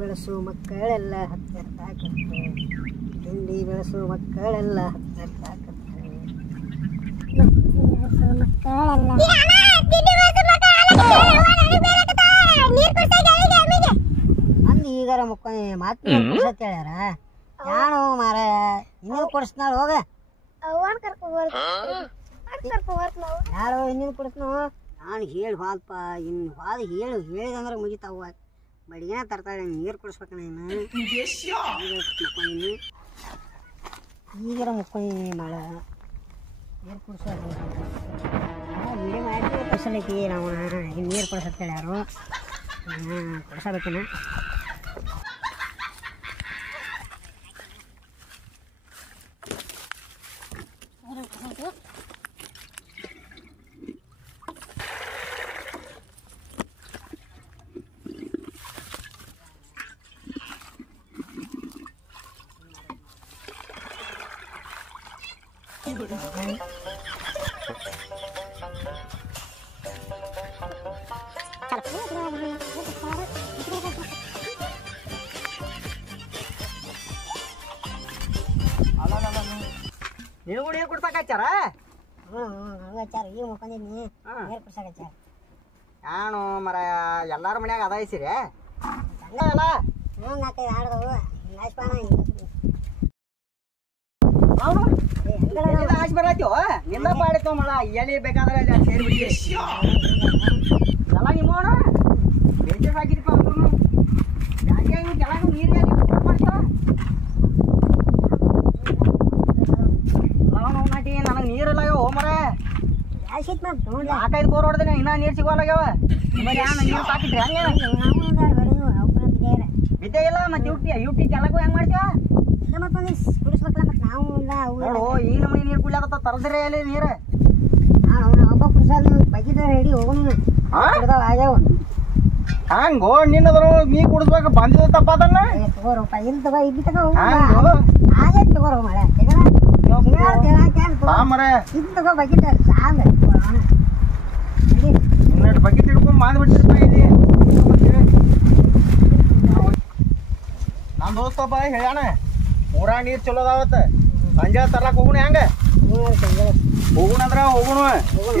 ಬೆಳೆಸು ಮಕ್ಕಳೆಲ್ಲ ಹತ್ತಿರತಾಕತ್ತೆ ತಿಂಡಿ ಬೆಳೆಸು ಮಕ್ಕಳೆಲ್ಲ ಹತ್ತಿರತಾಕತ್ತೆ ಅಂದ್ ಈಗಾರ ಮುಕ್ಕೊಂಡಿ ಮಾತು ಕೊಡ್ಸತ್ ಹೇಳ್ಯಾರ ಯಾನು ಮಾರ ಇನ್ನೂ ಕೊಡಿಸ್ನಾಳ ಹೋಗ ಯಾರು ಇನ್ನೇನು ಕೊಡಿಸ್ನು ನಾನು ಹೇಳಿ ಬಾಲ್ಪ ಇನ್ನು ಬಾದ ಹೇಳಿದಂದ್ರೆ ಮುಗಿತಾವ ಬಡಿಗೆನ ತರ್ತಾಳೆ ನೀರು ಕುಡಿಸ್ಬೇಕಣ್ಣ ಇನ್ನು ಈಗಾರ ಮುಕ್ಕೊಂಡಿ ಮಳ ನೀರು ಕುಡಿಸೋದು ವಿಡಿಯೋ ಮಾಡಿ ಕುಡಿಸಲೈತಿ ನಾವು ನೀರು ಕುಡಿಸತ್ತೇಳಿ ಯಾರು ಕುಡಿಸಬೇಕಣ್ಣ ನೀವು ನೀರು ಕುಡ್ಸಕ್ ಹಚ್ಚಾರ ಹಚ್ಚಾರ ಈಗ ಮುಖಂದಿನಿ ನೀರು ಕುಡ್ಸಕ್ ಹಚ್ಚಾರ ನಾನು ಮರ ಎಲ್ಲಾರ ಮನ್ಯಾಗ ಅದ ಐಸಿರಿ ಹಂಗಲ್ಲ ನಾಲ್ಕೈದು ಆಡ್ದವು ನಾಶ್ಪಾನ ಆಶ್ ಬರತ್ತೀವ ನಿಂದ ಪಾಡಿತ್ತು ಮಳ ಎಲ್ಲಿ ಬೇಕಾದ್ರೆ ಸೇರಿಬಿಡಿ ಎಲ್ಲ ನಿಮ್ಮವಣ ಬೇಜಾರು ಹಾಕಿದಪ್ಪ ಅಂದ್ರೂ ಯಾಕೆ ಕೆಳಗ ನೀರು ಮಾಡ್ತಾವ ನಾಟಿ ನನಗೆ ನೀರಿಲ್ಲ ಹೋ ಮರ ನಾಲ್ಕೈದು ಬೋರ್ ಹೊಡೆದ್ರೆ ಇನ್ನೂ ನೀರು ಸಿಗೋಲ್ಲಾಗ್ಯಾವ ನೀರು ಸಾಕಿದ್ರಿ ಹಂಗೆ ಬಿದ್ದೇ ಇಲ್ಲ ಮತ್ತೆ ಯುಟಿ ಕೆಳಗೂ ಹೆಂಗೆ ಮಾಡ್ತೀವ ಕುಡಿಸ್ಬೇಕಲ್ಲ ಮತ್ತೆ ನಾವು ನೋಡು ಈ ನಮ್ಮನೆ ನೀರು ಕುಡಿಯತ್ತ ತರದ್ರಿ ಅಲ್ಲಿ ನೀರು ಹಬ್ಬ ಕುಡ್ಸೋದು ಬಗ್ಗಿದ ರೆಡಿ ಹೋಗೋಣ ಆಗ್ಯಾವ ಹಂಗೋ ನಿನ್ನದ್ರು ನೀ ಕುಡಿಸ್ಬೇಕು ಬಂದಿದ ತಪ್ಪದನ್ನ ತಗೋರಪ್ಪ ಇಲ್ಲಿ ತಗೋ ಇಲ್ಲಿ ತಗೋ ಹಾಗೆ ತಗೋರ ಮಳೆ ಇದು ತಗೋ ಬಗ್ಗಿದ ಸಾಂಗ್ ಇನ್ನೆರಡು ಬಗ್ಗಿ ತಿಳ್ಕೊಂಡ್ ಮಾಡ್ಬಿಟ್ಟಿರ್ಪ ಇಲ್ಲಿ ನಮ್ಮ ದೋಸ್ತಪ್ಪ ಹೇಳ್ಯಾನ ಊರ ನೀರು ಚಲೋ ಅದಾವತ್ತ ಸಂಜೆ ತರ್ಲಾಕ್ ಹೋಗುಣ ಹೆಂಗ ಹೋಗುಣ ಅಂದ್ರ ಹೋಗುಣ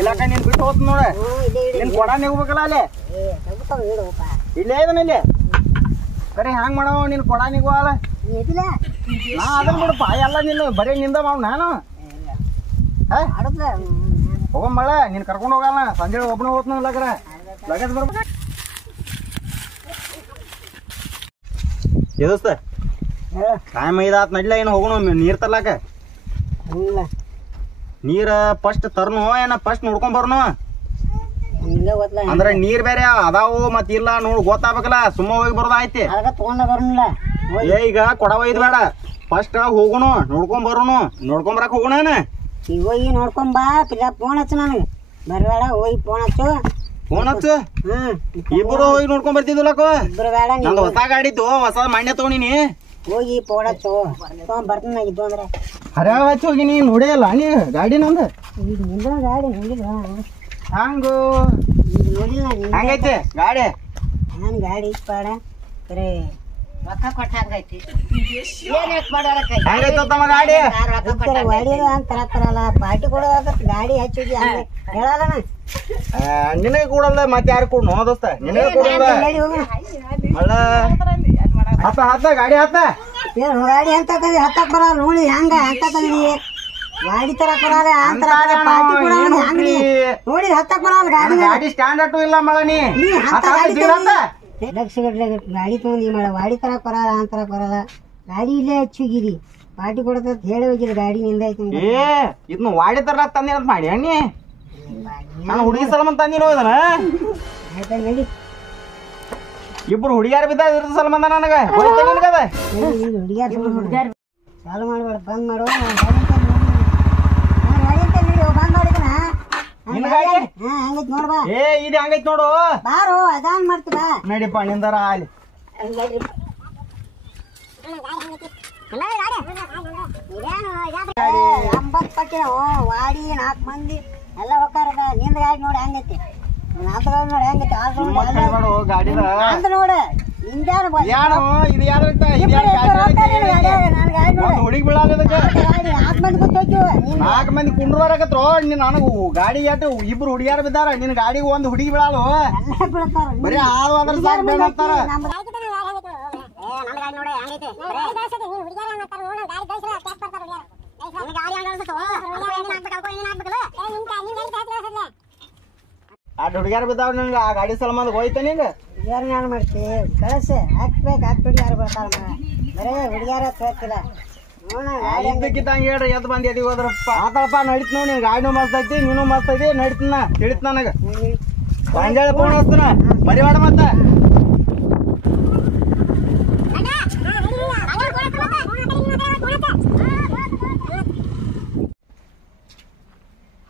ಇಲಾಕ ನೀನ್ ಬಿಟ್ಟು ಹೋತ್ ನೋಡ ನಿನ್ ಕೊಡ ನಿಗ್ಬೇಕಲ್ಲ ಅಲ್ಲೇ ಇಲ್ಲೇ ಇದನ್ನ ಇಲ್ಲಿ ಕರೆ ಹ್ಯಾಂಗ ಮಾಡವ ನಿನ್ ಕೊಡ ನಿಗುವಲ್ಲ ನಾ ಅದನ್ನ ಬಿಡಪ್ಪ ಎಲ್ಲ ನಿನ್ನ ಬರೀ ನಿಂದ ಮಾವ್ ನಾನು ಹೋಗಂಬಳ ನೀನ್ ಕರ್ಕೊಂಡು ಹೋಗಲ್ಲ ಸಂಜೆ ಒಬ್ಬನ ಹೋತ್ನ ಲಗರ ಲಗೇಜ್ ಬರ್ಬೇಕ ದೋಸ್ತ ಟೈಮ್ ಐದಾತ್ ನಡ್ಲ ಏನು ಹೋಗೋಣ ನೀರ್ ತರ್ಲಾಕ ನೀರ ಫಸ್ಟ್ ತರ್ನು ಏನ ಫಸ್ಟ್ ನೋಡ್ಕೊಂಡ್ ಬರ್ನು ಅಂದ್ರ ನೀರ್ ಬೇರೆ ಅದಾವು ಮತ್ ಇಲ್ಲ ನೋಡ್ ಗೊತ್ತಾಗ್ಬೇಕಲ್ಲ ಸುಮ್ಮ ಹೋಗಿ ಬರೋದಾಯ್ತಿ ಏ ಈಗ ಕೊಡ ಒಯ್ದು ಬೇಡ ಫಸ್ಟ್ ಹೋಗೋಣ ನೋಡ್ಕೊಂಡ್ ಬರೋನು ನೋಡ್ಕೊಂಡ್ ಬರಕ್ ಹೋಗೋಣ ಈಗ ಹೋಗಿ ನೋಡ್ಕೊಂಡ್ ಬಾ ಪಿಲ್ಲ ಫೋನ್ ಹಚ್ಚು ನನಗೆ ಬರಬೇಡ ಹೋಗಿ ಫೋನ್ ಹಚ್ಚು ಇಬ್ರು ಹೋಗಿ ನೋಡ್ಕೊಂಡ್ ಬರ್ತಿದ್ವಲ್ಲಕ್ಕ ಬೇಡ ನಂದು ಹೊಸ ಗಾಡಿತ್ತು ಹೊಸ ಮಾನ್ಯ ತಗೊಂಡಿನಿ ಹೋಗಿ ಫೋನ್ ಹಚ್ಚು ಬರ್ತಾನಾಗಿದ್ದು ಅಂದ್ರೆ ಹರ್ಯಾ ಹಚ್ಚಿ ಹೋಗಿ ನೀ ನೋಡಿಯಲ್ಲ ನೀ ಗಾಡಿ ನಂದು ಈಗ ನಿಂದ ಗಾಡಿ ನೋಡಿಲ್ಲ ಹಂಗು ಈಗ ನೋಡಿಲ್ಲ ಹಂಗೈತಿ ಗಾಡಿ ನಾನು ಗಾಡಿ ಇಟ್ಪಾಡ ಬರೀ ರೊಕ್ಕ ಕೊಟ್ಟ ಹಂಗೈತಿ ಹಂಗೈತಮ್ಮ ಗಾಡಿ ಗಾಡಿ ತರಲ್ಲ ಪಾರ್ಟಿ ಕೊಡೋದ ಗಾಡಿ ಹಚ್ಚಿ ಹೇಳಲ್ಲ ನಿನಗೆ ಕೂಡಲ್ಲ ಮತ್ತೆ ಯಾರು ಕೂಡ ದೋಸ್ತ ನಿನಗೆ ಕೂಡಲ್ಲ ಮಳ್ಳ ಹತ್ತ ಹತ್ತ ಗಾಡಿ ಹತ್ತ ಗಾಡಿ ಅಂತ ಹತ್ತಕ್ ಬರಲ್ಲ ನೋಡಿ ಹೆಂಗ ಅಂತ ತಂದಿ ಗಾಡಿ ತರಕ್ ಬರಲ್ಲ ಪಾರ್ಟಿ ಕೊಡೋದು ಹೆಂಗ್ರಿ ನೋಡಿ ಹತ್ತಕ್ ಬರಲ್ಲ ಗಾಡಿ ಗಾಡಿ ಸ್ಟ್ಯಾಂಡ್ ಅಟ್ಟು ಇಲ್ಲ ಮಳ ನೀ ಲಕ್ಷಗಟ್ಲೆ ಗಾಡಿ ತಗೊಂಡಿ ಮಾಡ ಗಾಡಿ ತರಕ್ ಬರಲ್ಲ ಅಂತ ತರಕ್ ಬರಲ್ಲ ಗಾಡಿ ಇಲ್ಲೇ ಹಚ್ಚಿಗಿರಿ ಪಾರ್ಟಿ ಕೊಡತ್ತ ಹೇಳಿ ಹೋಗಿರಿ ಗಾಡಿ ನಿಂದ ಐತಿ ಏ ಇದನ್ನ ವಾಡಿ ತರ್ಲಾಕ್ ತಂದಿನ ಮಾಡಿ ಅಣ್ಣಿ ನಾನು ಹುಡುಗಿ ಸಲ್ಮಾನ್ ತಂದಿನೋ ಇದನ್ನ ಆಯ್ತಾ ನಡಿ ಇಬ್ರು ಹುಡುಗಿಯಾರ ಬಿದ್ದ ಇರ್ತ ಸಲ್ಮಾನ್ ನನಗ ಹುಡುಗಿಯಾರ ಚಾಲು ಮಾಡ್ಬೇಡ ಬಂದ್ ಮಾಡು ನೋಡ್ಬಾ ಏ ಇದು ಹಂಗೈತ್ ನೋಡು ಬಾರೋ ಅದಾನ್ ಮಾಡ್ತೀವ ನಡಿಪ್ಪ ನಿಂದರ ಅಲ್ಲಿ ಎಂಬತ್ ಪಟ್ಟಿ ವಾಡಿ 4 ಮಂದಿ ಎಲ್ಲ ಹೋಗ್ತಾರದ ನಿಂದ ಗಾಡಿ ನೋಡಿ ಹೆಂಗೈತಿ ನಾಲ್ಕು ಗಾಡಿ ನೋಡಿ ಹೆಂಗೈತಿ ಗಾಡಿ ಅಂದ ನೋಡ ಹಿಂದ್ಯಾರು ಏನು ಇದು ಯಾವ್ದೈತ ಒಂದು ಹುಡುಗಿ ಬೀಳಾಲ ನಾಲ್ಕು ಮಂದಿ ಕುಂಡ್ರವಾರಕತ್ರೋ ನೀನ್ ನನಗ ಗಾಡಿ ಎಟ್ಟು ಇಬ್ರು ಹುಡುಗಿಯಾರ ಬಿದ್ದಾರ ನಿನ್ ಗಾಡಿಗೆ ಒಂದು ಹುಡುಗಿ ಬೀಳಾಲು ಬರೀ ಹಾಲು ಅದ್ರ ಸಾಕು ಬೇಡ ಅಂತಾರ ಆಟ ಹುಡುಗಿಯಾರ ಬಿದ್ದಾವ ನಿನ್ಗ ಆ ಗಾಡಿ ಸಲಮಾನ ಹೋಯ್ತ ನಿಂಗ ಹುಡುಗಿಯಾರ ಏನ್ ಮಾಡ್ತಿ ಕಳಸ ಹಾಕ್ಬೇಕು ಹುಡುಗಿಯಾರ ಬರ್ತಾರ ಬರೇ ಹುಡುಗಿಯಾರ ಕೇಳ್ತಿಲ್ಲ ಇದ್ದಕ್ಕಿದ್ದಂಗ ಹೇಳ್ರಿ ಎದ್ ಬಂದ್ ಎದಿ ಹೋದ್ರಪ್ಪ ಆತಳಪ್ಪ ನಡಿತ್ ನೋಡಿ ನಿನ್ ಗಾಡಿನೂ ಮಸ್ತ್ ಐತಿ ನೀನು ಮಸ್ತ್ ಐತಿ ನಡಿತನ ತಿಳಿತ್ ನನಗ ಸಂಜೆ ಫೋನ್ ಹಚ್ತನ ಮರಿವಾಡ ಮತ್ತ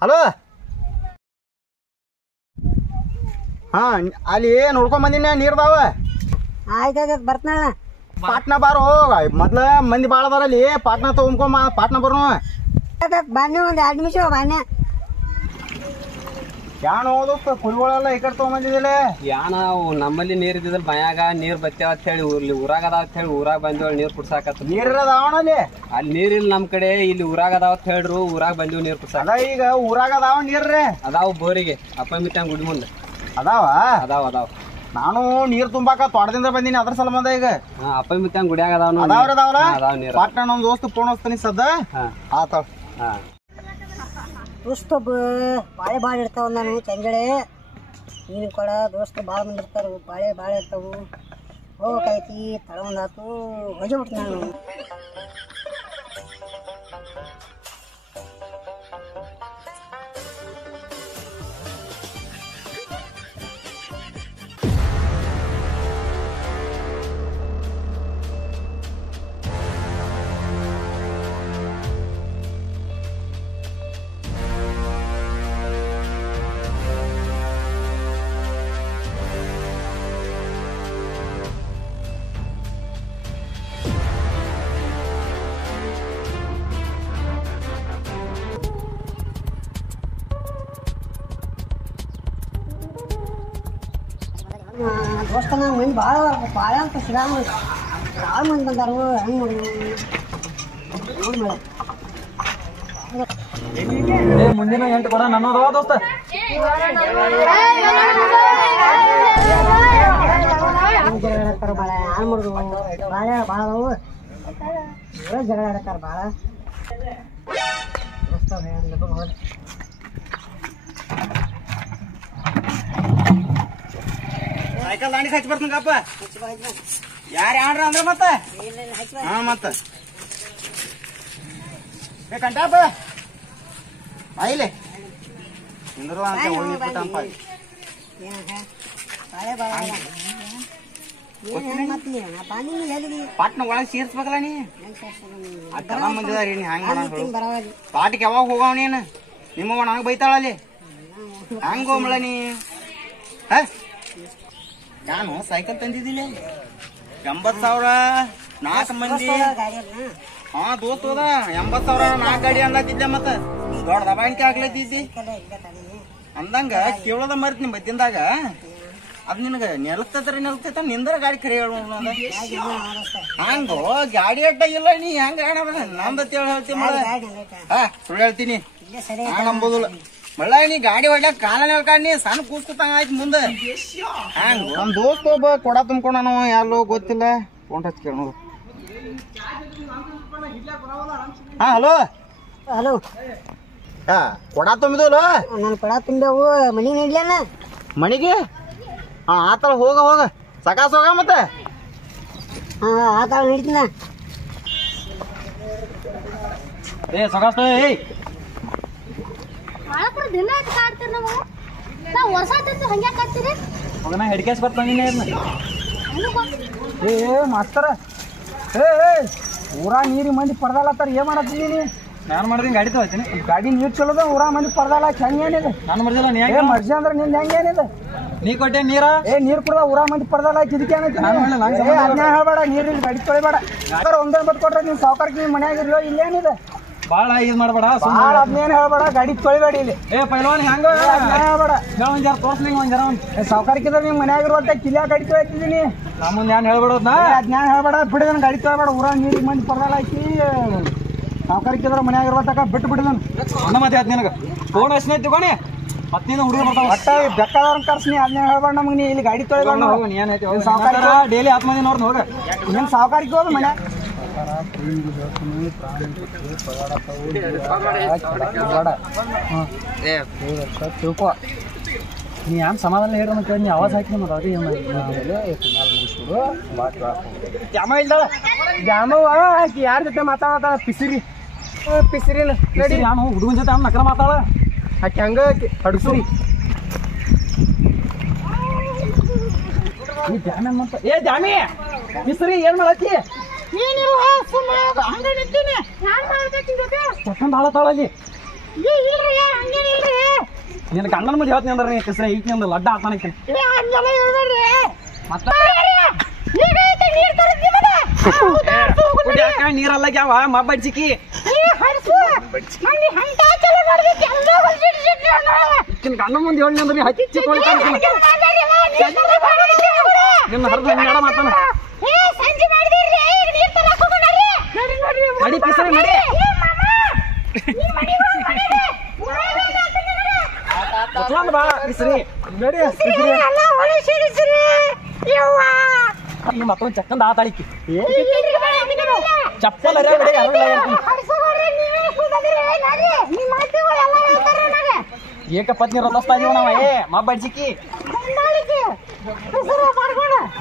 ಹಲೋ ಹಾ ಅಲ್ಲಿ ನೋಡ್ಕೊಂಡ್ ಬಂದಿನ ನೀರ್ದಾವ ಆಯ್ತಾಯ್ತು ಬರ್ತಾನ ಪಾಟ್ನಾ ಬಾರೋ ಮೊದ್ಲ ಮಂದಿ ಬಾಳ ಅದಾರಲ್ಲಿ ಪಾಟ್ನಾ ತಗೊಂಡ್ಕೊಂಬ ಪಾಟ್ನಾ ಬರೋಣ ಬನ್ನಿ ಒಂದ್ 2 ನಿಮಿಷ ಬನ್ನಿ ಯಾನ್ ಹೋದಪ್ಪ ಕುರಿಗಳೆಲ್ಲ ಈ ಕಡೆ ತಗೊಂಬಂದಿದಿಲ್ಲ ಯಾನ ನಮ್ಮಲ್ಲಿ ನೀರ್ ಇದ್ದಿದ್ದಲ್ಲ ಮನ್ಯಾಗ ನೀರ್ ಬತ್ತೇವ ಅಂತ ಹೇಳಿ ಊರಾಗ ಅದಾವ ಅಂತ ಹೇಳಿ ಊರಾಗ ಬಂದಿವ್ ನೀರ್ ಕುಡ್ಸಾಕತ್ತ ನೀರಿರದಾವಣಲ್ಲಿ ಅಲ್ಲಿ ನೀರ್ ಇಲ್ಲ ನಮ್ ಕಡೆ ಇಲ್ಲಿ ಊರಾಗ ಅದಾವ ಅಂತ ಹೇಳ್ರು ಊರಾಗ ಬಂದಿವ್ ನೀರ್ ಕುಡ್ಸಾಕ ಅದ ಈಗ ಊರಾಗ ಅದಾವ ನೀರ್ರಿ ಅದಾವ ಬೋರಿಗೆ ಅಪ್ಪ ಮಿಟ್ಟಂಗ ಗುಡಿ ಮುಂದೆ ಅದಾವ ಅದಾವ ಅದಾವ ನಾನು ನೀರ್ ತುಂಬಾಕ ತೋಟದಿಂದ ಬಂದೀನಿ ಅದ್ರ ಸಂಬಂಧ ಈಗ ಅಪ್ಪ ಮಿಟ್ಟಂಗ ಗುಡಿಯಾಗ ಅದಾವ ಅದಾವ್ರ ಅದಾವ್ರ ಅದಾವ ನೀರ್ ಪಾಟ್ನಾ ನಮ್ ದೋಸ್ತ್ ಫೋನ್ ಹಚ್ತಾನಿ ಸದ್ದ ಆತಾವ ದೋಸ್ತ ಬಾಳೆ ಭಾಳ ಇರ್ತಾವ ನಾನು ಚಂಜಳೆ ನೀನು ಕೊಡ ದೋಸ್ತ ಭಾಳ ಮಂದಿ ಇರ್ತಾರ ಬಾಳೆ ಭಾಳ ಇರ್ತಾವು ಹೋಗ್ಬೇಕೈತಿ ತಳ ಒಂದಾತು ಹೊಜೆ ಬಿಟ್ಟು ನಾನು ದೋಸ್ತ ನಂಗೆ ಮಂದಿ ಭಾಳ ಭಾಳ ಅಂತ ಸಿಗಾಮ ಭಾಳ ಮಂದಿ ಬಂದಾರು ಹೆಂಗೆ ನೋಡಿ ಮುಂದಿನ 8 ಕೊಡ ನನ್ನೋದವ ದೋಸ್ತ ಜಗಳ ಆಡತ್ತಾರ ಭಾಳ ಹಾಳು ಮಾಡುದು ಭಾಳ ಭಾಳ ಅದಾವು ಜಗಳ ಆಡತ್ತಾರ ಭಾಳ ಸೈಕಲ್ ದಾಂಡಿ ಹಚ್ಚಿ ಬರ್ತಂಗಪ್ಪ ಯಾರು ಯಾಡ್ರ ಅಂದ್ರ ಮತ್ತ ಹಾ ಮತ್ತ ಬೇಕಂಟಪ್ಪ ಬಾಯಿಲೆ ಇಂದ್ರ ಅಂತ ಹೋಗಿಬಿಟ್ಟಂಪ ಪಾಟ್ನ ಒಳಗೆ ಸೇರ್ಸ್ಬೇಕಲ್ಲ ನೀ ಅದ ಮಂದಿದಾರಿ ನೀ ಹಂಗ ಪಾಟಿಗೆ ಯಾವಾಗ ಹೋಗವ ನೀನು ನಿಮ್ಮವ ನಂಗೆ ಬೈತಾಳಲ್ಲಿ ಹಂಗ ಹೋಗ್ಮಳ ನೀ ನಾನು ಸೈಕಲ್ ತಂದಿದ್ದಿಲ್ಲ 80,000 4 ಮಂದಿ ಹಾ ದೋಸ್ತ ಹೋದ 80,000 4 ಗಾಡಿ ಅನ್ಲತ್ತಿದ್ದೆ ಮತ್ತ ದೊಡ್ಡ ದಬಾಣಿಕೆ ಆಗ್ಲತ್ತಿದ್ದಿ ಅಂದಂಗ ಕೇಳೋದ ಮರ್ತಿ ನಿಮ್ ಬದ್ದಿಂದಾಗ ಅದ್ ನಿನಗ ನೆಲತ್ತೈತ ನಿಂದರ ಗಾಡಿ ಕರೆ ಹಂಗ ಗಾಡಿ ಅಡ್ಡ ಇಲ್ಲ ನೀ ಹೆಂಗ ನಂದತ್ ಹೇಳ್ತಿ ಸುಳ್ಳು ಹೇಳ್ತೀನಿ ಹಾ ನಂಬೋದಿಲ್ಲ ಮಳ್ಳ ನೀ ಗಾಡಿ ಹೊಡ್ಯಾಕ ಕಾಲ ನೆಲ್ಕಾಡಿ ಸಣ್ಣ ಕೂಸ್ಕೂತಂಗ ಆಯ್ತು ಮುಂದೆ ಹಂಗ ನಮ್ ದೋಸ್ತ ಒಬ್ಬ ಕೊಡ ತುಂಬ್ಕೊಂಡನು ಯಾರು ಗೊತ್ತಿಲ್ಲ ಫೋನ್ ಹಚ್ಚಿ ಕೇಳ ನೋಡು ಹಾ ಹಲೋ ಹಲೋ ಹಾ ಕೊಡ ತುಂಬಿದಲ್ಲ ನಾನು ಕೊಡ ತುಂಬೇವು ಮನೆಗೆ ನೀಡ್ಲೇನ ಮಣಿಗೆ ಹಾ ಆತಳ ಹೋಗ ಹೋಗ ಸಕಾಸ ಹೋಗ ಮತ್ತೆ ಹಾ ಆತಾಳ ನೀಡ್ತೀನ ಏ ಸಕಾಸ ಏಯ್ ದಿನ ಕಾಡ್ತೀರಿ ನಾವು ವರ್ಷ ಹಂಗೆ ಕಾಡ್ತೀರಿ ಮಗನ ಹೆಡ್ಕೇಸ್ ಬರ್ತಾನೆ ಏ ಮಾಸ್ತರ ಏ ಊರಾ ನೀರಿ ಮಂದಿ ಪರ್ದಾಲತ್ತಾರ ಏನ್ ಮಾಡತ್ತೀನಿ ನೀ ನಾನು ಮಾಡಿದ್ರೆ ಗಾಡಿ ತಗೋತೀನಿ ಗಾಡಿ ನೀರ್ ಚಲೋದ ಊರಾ ಮಂದಿ ಪರ್ದಾಲ ಹೆಂಗ ಏನಿದೆ ನಾನು ಮಾಡಿದಿಲ್ಲ ನೀ ಏ ಮರ್ಜಿ ಅಂದ್ರ ನಿಂದ ಹೆಂಗ ಏನಿದೆ ನೀ ಕೊಟ್ಟೆ ನೀರ ಏ ನೀರ್ ಕುಡ್ದ ಊರಾ ಮಂದಿ ಪರ್ದಾಲ ಇದಕ್ಕೆ ಅನ್ಯಾಯ ಹೇಳ್ಬೇಡ ನೀರಿನ ಗಾಡಿ ತೊಳಿಬೇಡ ಒಂದೇ ಬತ್ ಕೊಟ್ರೆ ನೀನ್ ಸಾವುಕಾರಕ್ಕೆ ನಿಮ್ ಮನ್ಯಾಗ ಇರ್ಲೋ ಇಲ್ಲೇನಿದೆ ಬಾಳ ಇದ್ ಮಾಡ್ಬೇಡ ಭಾಳ ಅದ್ನೇನ್ ಹೇಳ್ಬೇಡ, ಗಾಡಿ ತೊಳಿಬೇಡಿ ಇಲ್ಲಿ. ಪೈಲ್ವಾನ್ ಹೆಂಗ ಹೇಳ್ಬೇಡ, ಒಂದ್ ಜರ ತೋರ್ಸ್ಲಿ ಒಂದ್ ಜರ ಸಾವುಕಾರಿಕಿದ್ರೆ ನಿಮ್ ಮನ್ಯಾಗ ಇರುವಂತ ಕಿಲ್ಯಾ ಗಾಡಿ ತೊಳಿತಿದ್ದೀನಿ. ನಮ್ಮಂದ್ ಏನ್ ಹೇಳ್ಬೇಡೋದ್ನ ಅದ್ನ್ಯಾನ್ ಹೇಳ್ಬೇಡ, ಬಿಡಿದನ್ ಗಾಡಿ ತೊಳಿಬೇಡ. ಊರಾಗ ನೀರಿಗೆ ಮಂದಿ ಪರದಾಲ ಹಾಕಿ ಸಾವುಕಾರಿಕಿದ್ರೆ ಮನ್ಯಾಗ ಇರ್ಬೇಕ ಬಿಟ್ಟು ಬಿಡಿದನ್. ಅಣ್ಣ ಮತ್ತೆ ಅದ್ ನಿನಗ ಫೋನ್ ಎಷ್ಟನೇ ತಿಳ್ಕೊಣಿ ಮತ್ತಿನ ಹುಡುಗ ಬರ್ತಾವ ಒಟ್ಟ ಬೆಕ್ಕದವ್ರನ್ನ ಕರ್ಸಿ ಅದ್ನೇ ಹೇಳ್ಬೇಡ ನಮ್ಗೆ. ನೀ ಇಲ್ಲಿ ಗಾಡಿ ತೊಳಿಬೇಡ. ಡೈಲಿ 10 ಮಂದಿ ನೋಡ್ದು ಹೋಗ ನೀನ್ ಸಾವುಕಾರಿಕೆ ಹೋದ ಮನ್ಯಾಗ ತಿಳ್ಕೊ. ನೀ ಏನ್ ಸಮಾಧಾನ ಹೇಳಿ ಅಂತ ಕೇಳಿ ನೀ ಆವಾಜ್ ಹಾಕಿ ಮತ್ತೆ ಅದೇ ಮುಗಿಸ್ಬಿಡು. ಜಾಮ ಇಲ್ದಾಳ, ಜಾಮವ ಆಕಿ ಯಾರ ಜೊತೆ ಮಾತಾಡತಾಳ? ಪಿಸಿರಿ ನಡಿ. ನಾನು ಹುಡುಗನ ಜೊತೆ ನಕರ ಮಾತಾಡ ಆಕಿ ಹಂಗ ಹಡ್ಸುರಿ. ಈ ಜಾಮ ಅಂತ ಜಾಮಿ ಪಿಸಿರಿ ಏನ್ ಮಾಡತ್ತಿ? ಚಕ್ಕಂದ ಹಾಳತಾಳಲ್ಲಿ ನಿನ್ನ ಗಂಡನ ಮುಂದೆ ಹೇಳ್ತೀನಿ ಅಂದ್ರೆ ನೀ ಕಿಸ್ರೆ ಈಕಿ ಒಂದು ಲಡ್ಡ ಹಾಕ್ತಾನಕ್ಕೆ ನೀರಲ್ಲ ಯಾವ ಮಬ್ಬಡ್ಸಿಕಿ ಗಂಡನ ಮುಂದೆ ಹೇಳಿ ಅಂದ್ರೆ ಹಚ್ಚಿ ನಿನ್ನ ಹರಿದು ಹನ್ನೆರಡ ಮಾತಾನ ನಡಿ ಪಿಸರಿ ನಡಿ. ಬಾ ಪಿಸರಿ ನಡಿ. ಈ ಮತ್ತೊಂದು ಚಕ್ಕಂದ ಆತಾಳಿಕಿ ಚಪ್ಪಲ್ ಏಕಪತ್ನಿ ರಥಸ್ತಾ ಇದೀವ ನಾವ. ಮಬ್ಬಡ್ಸಿಕಿ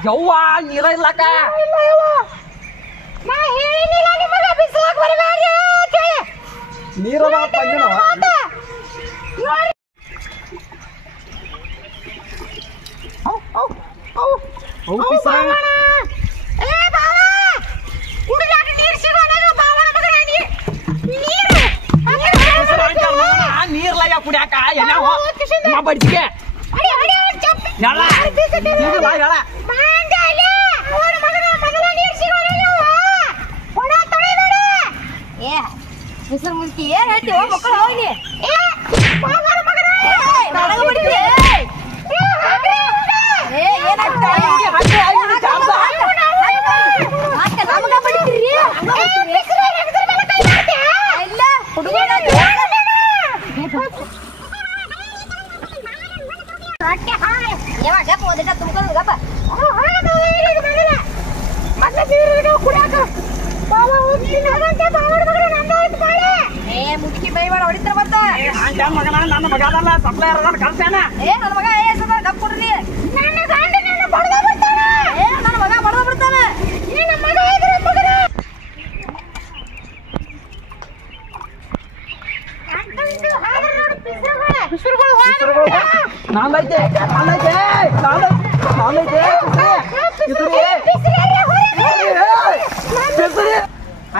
ಯವ್ವ ನೀರ ಇಲ್ಲಕ್ಕ ನೀರದ ನೀರ್ಲಾಗ ಕುಡಿಯಾಕ ಬಡ್ಸಿಗೆ ಹೆಸರು ಮುಂಚೆ ಏನ್ ಹೇಳ್ತೀವ ಮಕ್ಕಳು ಹೋಗ್ಲಿ ಮುದುಕಿ ಬೈವಾಡ ಹೊಡಿತಾರ ಮತ್ತ ಮಗನ ನನ್ನ ಮಗದಲ್ಲ ಸಪ್ಲೈಯರ್ ಕಲ್ಸ್ಯಾನ. ನನ್ನ ಮಗ ಗಪ್ ಕೊಡ್ರಿ. ನನ್ನ ಗಂಡ ನನ್ನ ಬಡದ ಬಿಡ್ತಾನ. ನನ್ನ ಮಗ ಬಡದ ಬಿಡ್ತಾನ. ನನ್ನ ಮಗ ಇದ್ರ ಮಗನ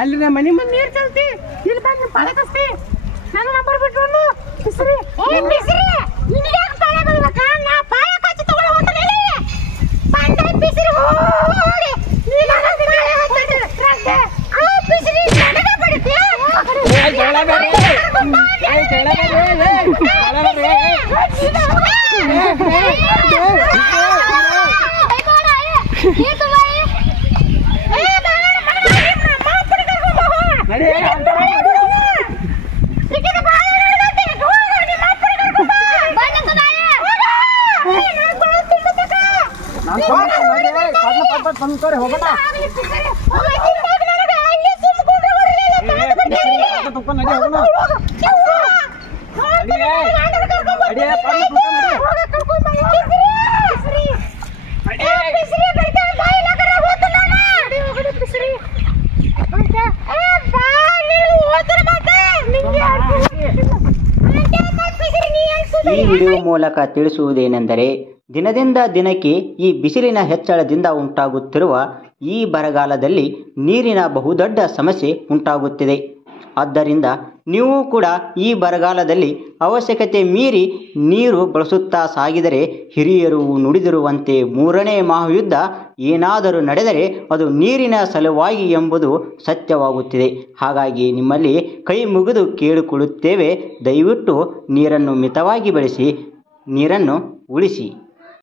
ಅಲ್ಲಿ ನಮ್ಮ ಮನೆ ಮುಂದೆ ನೀರ್ ಚಲ್ತಿ ಇಲ್ಲಿ ಬಂದು ಪಾಳೆ ಕಸ್ತಿ ನನ್ನ ನಂಬರ್ ಬಿಟ್ಟು ಪಿಸ್ರಿ ನಿನಗೆ ಪಾಳೆ ಬರಬೇಕಾ? ನಾ ಪಾಳೆ ಕಚ್ಚಿ ತಗೊಂಡು ಹೋಗ್ತಾನೆ ಬಂದ ಪಿಸ್ರಿ ಹೋಗಿ ನೀ ನನ್ನ ಪಾಳೆ ಹಚ್ಚಿದ್ರೆ ಆ ಪಿಸ್ರಿ ನನಗೆ ಬಡಿತೀಯ ಹೋಗೋಣ ಈ ವಿಡಿಯೋ ಮೂಲಕ ತಿಳಿಸುವುದೇನೆಂದರೆ ದಿನದಿಂದ ದಿನಕ್ಕೆ ಈ ಬಿಸಿಲಿನ ಹೆಚ್ಚಳದಿಂದ ಉಂಟಾಗುತ್ತಿರುವ ಈ ಬರಗಾಲದಲ್ಲಿ ನೀರಿನ ಬಹುದೊಡ್ಡ ಸಮಸ್ಯೆ ಉಂಟಾಗುತ್ತಿದೆ. ಆದ್ದರಿಂದ ನೀವು ಕೂಡ ಈ ಬರಗಾಲದಲ್ಲಿ ಅವಶ್ಯಕತೆ ಮೀರಿ ನೀರು ಬಳಸುತ್ತಾ ಸಾಗಿದರೆ ಹಿರಿಯರು ನುಡಿದಿರುವಂತೆ 3ನೇ ಮಹಾಯುದ್ಧ ಏನಾದರೂ ನಡೆದರೆ ಅದು ನೀರಿನ ಸಲುವಾಗಿ ಎಂಬುದು ಸತ್ಯವಾಗುತ್ತಿದೆ. ಹಾಗಾಗಿ ನಿಮ್ಮಲ್ಲಿ ಕೈ ಮುಗಿದು ಕೇಳಿಕೊಳ್ಳುತ್ತೇವೆ, ದಯವಿಟ್ಟು ನೀರನ್ನು ಮಿತವಾಗಿ ಬಳಸಿ, ನೀರನ್ನು ಉಳಿಸಿ.